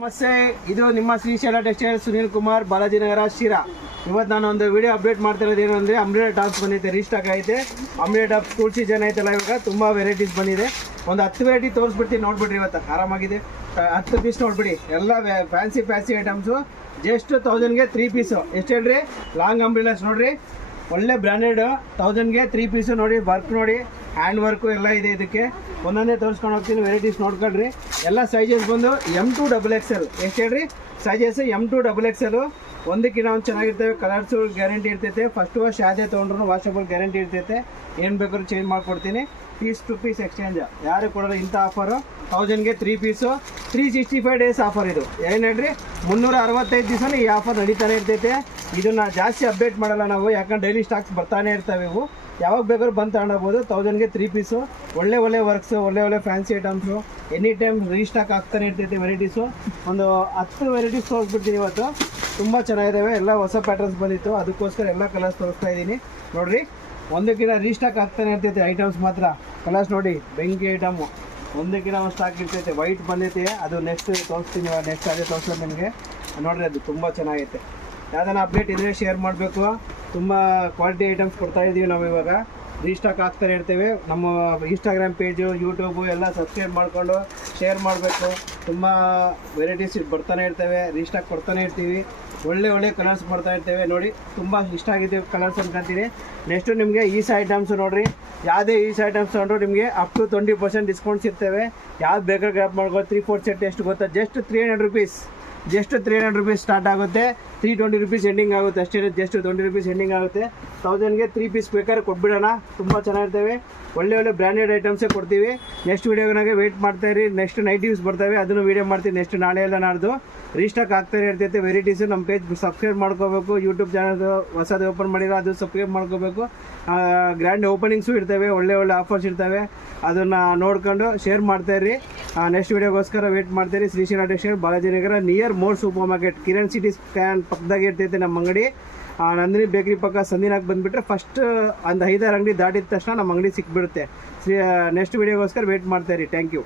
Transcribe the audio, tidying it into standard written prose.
ನಮಸ್ತೆ, ಇದು ನಿಮ್ಮ ಶ್ರೀಶೈಲ ಟೆಕ್ಸ್ಟೈಲ್ ಸುನೀಲ್ ಕುಮಾರ್, ಬಾಲಾಜಿನಗರ, ಶಿರಾ. ಇವತ್ತು ನಾನು ಒಂದು ವಿಡಿಯೋ ಅಪ್ಡೇಟ್ ಮಾಡ್ತಾ ಇರೋದು ಏನು ಅಂದರೆ, ಅಂಬ್ರೆಲಾ ಟಾಪ್ಸ್ ಬಂದಿದೆ, ರೀಸ್ಟಾಕ್ ಐತೆ. ಅಂಬ್ರೆಲಾ ಟಾಪ್ಸ್ ಕೂಲ್ ಸೀಸನ್ ಐತಲ್ಲ, ಇವಾಗ ತುಂಬ ವೆರೈಟೀಸ್ ಬಂದಿದೆ. ಒಂದು 10 ವೆರೈಟಿ ತೋರಿಸ್ಬಿಡ್ತೀನಿ, ನೋಡ್ಬಿಡ್ರಿ. ಇವತ್ತು ಆರಾಮಾಗಿದೆ. 10 ಪೀಸ್ ನೋಡ್ಬಿಡಿ. ಎಲ್ಲ ಫ್ಯಾನ್ಸಿ ಐಟಮ್ಸು. ಜಸ್ಟ್ 1000ಗೆ 3 ಪೀಸು. ಎಷ್ಟು ಹೇಳ್ರಿ? ಲಾಂಗ್ ಅಂಬ್ರೆಲಾಸ್ ನೋಡ್ರಿ, ಒಳ್ಳೆ ಬ್ರ್ಯಾಂಡೆಡ್. 1000ಗೆ 3 ಪೀಸು ನೋಡಿ. ವರ್ಕ್ ನೋಡಿ, ಹ್ಯಾಂಡ್ ವರ್ಕು ಎಲ್ಲ ಇದೆ. ಇದಕ್ಕೆ ಒಂದೊಂದೇ ತೋರಿಸ್ಕೊಂಡು ಹೋಗ್ತೀನಿ. ವೆರೈಟೀಸ್ ನೋಡ್ಕೊಳ್ರಿ. ಎಲ್ಲ ಸೈಜಸ್ ಬಂದು M2 XXL. ಎಷ್ಟು ಹೇಳ್ರಿ? Sizes M2 XXL. ಒಂದಕ್ಕಿಂತ ಒಂದು ಚೆನ್ನಾಗಿರ್ತವೆ. ಕಲರ್ಸು ಗ್ಯಾರಂಟಿ ಇರ್ತೈತೆ. ಫಸ್ಟ್ ವಾಶ್ ಯಾವುದೇ ತೊಗೊಂಡ್ರು ವಾಷಬಲ್ ಗ್ಯಾರಂಟಿ ಇರ್ತೈತೆ. ಏನು ಬೇಕಾದ್ರೂ ಚೇಂಜ್ ಮಾಡಿಕೊಡ್ತೀನಿ. ಪೀಸ್ ಟು ಪೀಸ್ ಎಕ್ಸ್ಚೇಂಜ್ ಯಾರು ಕೊಡೋದು ಇಂಥ ಆಫರು. 1000ಗೆ 3 ಪೀಸು. 365 ಡೇಸ್ ಆಫರ್ ಇದು. ಏನು ಹೇಳ್ರಿ? 365 ದಿವಸನೂ ಈ ಆಫರ್ ನಡೀತಾನೆ ಇರ್ತೈತೆ. ಇದನ್ನು ಜಾಸ್ತಿ ಅಪ್ಡೇಟ್ ಮಾಡಲ್ಲ ನಾವು, ಯಾಕಂದ್ರೆ ಡೈಲಿ ಸ್ಟಾಕ್ಸ್ ಬರ್ತಾನೆ ಇರ್ತವೆ. ಇವು ಯಾವಾಗ ಬೇಕಾದ್ರೂ ಬಂದು ತಗೊಂಡೋಗ್ಬೋದು. 1000ಗೆ 3 ಪೀಸು. ಒಳ್ಳೆ ವರ್ಕ್ಸು, ಒಳ್ಳೆ fancy items. Any time restock ಆಗ್ತಾನೆ ಇರ್ತೈತೆ ವೆರೈಟೀಸು. ಒಂದು 10 ವೆರೈಟೀಸ್ ತೋರಿಸ್ಬಿಡ್ತೀನಿ ಇವತ್ತು. ತುಂಬ ಚೆನ್ನಾಗಿದ್ದಾವೆ. ಎಲ್ಲ ಹೊಸ ಪ್ಯಾಟರ್ನ್ಸ್ ಬಂದಿತ್ತು, ಅದಕ್ಕೋಸ್ಕರ ಎಲ್ಲ ಕಲರ್ಸ್ ತೋರಿಸ್ತಾ ಇದ್ದೀನಿ. ನೋಡಿರಿ, ಒಂದಕ್ಕಿಂತ ರೀಸ್ಟಾಕ್ ಆಗ್ತಾನೆ ಇರ್ತೈತೆ ಐಟಮ್ಸ್ ಮಾತ್ರ. ಕಲರ್ಸ್ ನೋಡಿ, ಬೆಂಕಿ ಐಟಮು. ಒಂದಕ್ಕಿಂತ ಒಂದು ಸ್ಟಾಕ್ ಇರ್ತೈತೆ. ವೈಟ್ ಬಂದೈತೆ, ಅದು ನೆಕ್ಸ್ಟ್ ತೋರಿಸ್ತೀನಿ. ನೆಕ್ಸ್ಟ್ ಅದೇ ತೋರಿಸೋದು ನಿಮಗೆ. ನೋಡಿರಿ, ಅದು ತುಂಬ ಚೆನ್ನಾಗೈತೆ. ಯಾವುದನ್ನ ಅಪ್ಡೇಟ್ ಇದ್ದರೆ ಶೇರ್ ಮಾಡಬೇಕು. ತುಂಬ ಕ್ವಾಲಿಟಿ ಐಟಮ್ಸ್ ಕೊಡ್ತಾ ಇದ್ದೀವಿ ನಾವು. ಇವಾಗ ರೀಸ್ಟಾಕ್ ಆಗ್ತಾನೆ ಇರ್ತೇವೆ. ನಮ್ಮ ಇನ್ಸ್ಟಾಗ್ರಾಮ್ ಪೇಜು, ಯೂಟ್ಯೂಬು ಎಲ್ಲ ಸಬ್ಸ್ಕ್ರೈಬ್ ಮಾಡಿಕೊಂಡು ಶೇರ್ ಮಾಡಬೇಕು. ತುಂಬ ವೆರೈಟೀಸ್ ಬರ್ತಾನೆ ಇರ್ತವೆ. ರೀಸ್ಟಾಕ್ ಕೊಡ್ತಾನೆ ಇರ್ತೀವಿ. ಒಳ್ಳೆ ಕಲರ್ಸ್ ಬರ್ತಾ ಇರ್ತೇವೆ. ನೋಡಿ, ತುಂಬ ಇಷ್ಟ ಆಗಿದೆ ಕಲರ್ಸ್ ಅನ್ಕೊಂತೀನಿ. ನೆಕ್ಸ್ಟು ನಿಮಗೆ ಈಸ್ ಐಟಮ್ಸು ನೋಡಿರಿ. ಯಾವುದೇ ಈಸ್ ಐಟಮ್ಸ್ ತೊಗೊಂಡ್ರು ನಿಮಗೆ ಅಪ್ ಟು 20% ಡಿಸ್ಕೌಂಟ್ಸ್ ಇರ್ತವೆ. ಯಾವ್ದು ಬೇಕಾದ್ರೆ ಗ್ರಾಪ್ ಮಾಡ್ಬೋದು. 3-4 ಸೆಟ್ ಎಷ್ಟು ಗೊತ್ತಾ? Just 300 rupees. Just 300 rupees start ಆಗುತ್ತೆ. 320 ರುಪೀಸ್ ಎಂಡಿಂಗ್ ಆಗುತ್ತೆ ಅಷ್ಟೇ. ಜಸ್ಟ್ 20 ರುಪೀಸ್ ಎಂಡಿಂಗ್ ಆಗುತ್ತೆ. 1000ಗೆ 3 ಪೀಸ್ ಬೇಕಾದ್ರೆ ಕೊಟ್ಬಿಡೋಣ. ತುಂಬ ಚೆನ್ನಾಗಿರ್ತವೆ. ಒಳ್ಳೆ ಬ್ರ್ಯಾಂಡೆಡ್ ಐಟಮ್ಸೇ ಕೊಡ್ತೀವಿ. ನೆಕ್ಸ್ಟ್ ವೀಡಿಯೋನಾಗೆ ವೆಯ್ಟ್ ಮಾಡ್ತಾಯಿರಿ. ನೆಕ್ಸ್ಟ್ ನೈಟೀಸ್ ಬರ್ತವೆ, ಅದನ್ನು ವೀಡಿಯೋ ಮಾಡ್ತೀವಿ. ನೆಕ್ಸ್ಟ್ ನಾಳೆ ಎಲ್ಲ ನಾಡ್ದು ರೀಸ್ಟಾಕ್ ಆಗ್ತಾನೆ ಇರ್ತೈತೆ ವೆರೈಟೀಸು. ನಮ್ಮ ಪೇಜ್ ಸಬ್ಸ್ಕ್ರೈಬ್ ಮಾಡ್ಕೋಬೇಕು. ಯೂಟ್ಯೂಬ್ ಚಾನಲ್ ಹೊಸದು ಓಪನ್ ಮಾಡಿರೋ ಅದು ಸಬ್ಸ್ಕ್ರೈಬ್ ಮಾಡ್ಕೋಬೇಕು. ಗ್ರ್ಯಾಂಡ್ ಓಪನಿಂಗ್ಸು ಇರ್ತವೆ. ಒಳ್ಳೆ ಆಫರ್ಸ್ ಇರ್ತವೆ. ಅದನ್ನು ನೋಡ್ಕೊಂಡು ಶೇರ್ ಮಾಡ್ತಾಯಿರಿ. ನೆಕ್ಸ್ಟ್ ವೀಡಿಯೋಗೋಸ್ಕರ ವೆಯ್ಟ್ ಮಾಡ್ತಾಯಿರಿ. Srishaila textile, Balajinagar, near more super market, Kiran city scan ಪಕ್ಕದಾಗೆ ಇರ್ತೈತೆ ನಮ್ಮ ಅಂಗಡಿ. ನಂದಿನಿ ಬೇಕ್ರಿ ಪಕ್ಕ ಸಂದಿನಾಗ ಬಂದುಬಿಟ್ರೆ ಫಸ್ಟ್ ಒಂದು 5-6 ಅಂಗಡಿ ದಾಟಿದ ತಕ್ಷಣ ನಮ್ಮ ಅಂಗಡಿ ಸಿಕ್ಬಿಡುತ್ತೆ. ನೆಕ್ಸ್ಟ್ ವೀಡಿಯೋಗೋಸ್ಕರ ವೆಯ್ಟ್ ಮಾಡ್ತಾಯಿರಿ. Thank you.